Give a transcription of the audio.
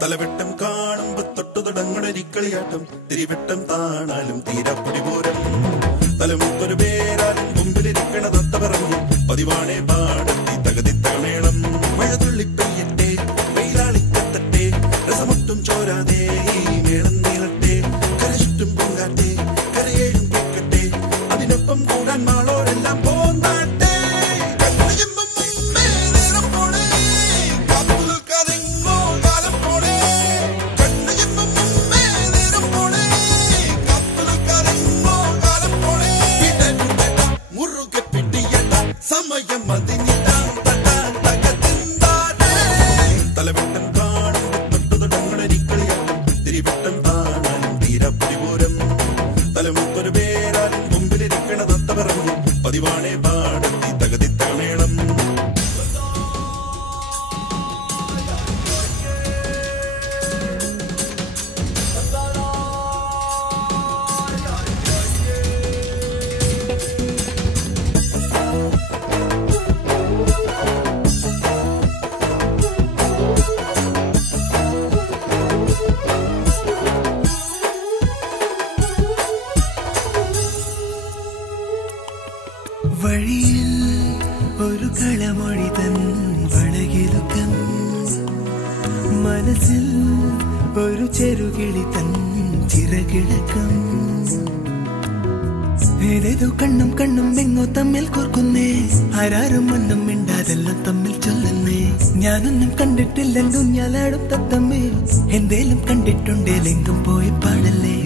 തലവെട്ടം കാണുമ്പോ തൊട്ടു തുടങ്ങണൊരിക്കളിയാട്ടം തിരിവെട്ടം താണാലും തീരാപ്പൊടി പോരം തലമുത്തൊരു പേരാലും മുമ്പിലിരിക്കണ തത്ത പറഞ്ഞു പതിവാണേ പാടത്തി തകതിത്തകമേളം മഴ തുള്ളി പെയ്യട്ടെ വെയിലാളിക്കത്തട്ടെ രസമൊട്ടും ചോരാതെ ഈ മേളം നീളട്ടെ കരചുറ്റും പൊങ്കാട്ടെ കരയേഴും കേൾക്കട്ടെ അതിനൊപ്പം കൂടാൻ മാളോരെല്ലാം പോന്നാട്ടെ തലവെട്ടം കാണുമ്പോ തൊട്ടു തുടങ്ങണൊരിക്കളിയാട്ടം തിരിവെട്ടം താണാലും തീരാപ്പൊടി പോരം തലമുത്തൊരു പേരാലും മുമ്പിലിരിക്കണ തത്ത പറഞ്ഞു പതിവാണേ പാടത്തി തകതിത്തകമേളം വഴിയിൽ ഒരു കളമൊഴി തൻ വളകിലുക്കം മനസ്സിൽ ഒരു ചെറുകിളി തൻ ചിറകിളക്കം ഏതേതോ കണ്ണും കണ്ണും എങ്ങോ തമ്മിൽ കോർക്കുന്നേ ആരാരും ഒന്നും മിണ്ടാതെല്ലാം തമ്മിൽ ചൊല്ലുന്നേ ഞാനൊന്നും കണ്ടിട്ടില്ലെങ്കും ഞാലാടും തത്തമ്മേ എന്തേലും കണ്ടിട്ടുണ്ടേലെങ്കും പോയി പാടല്ലേ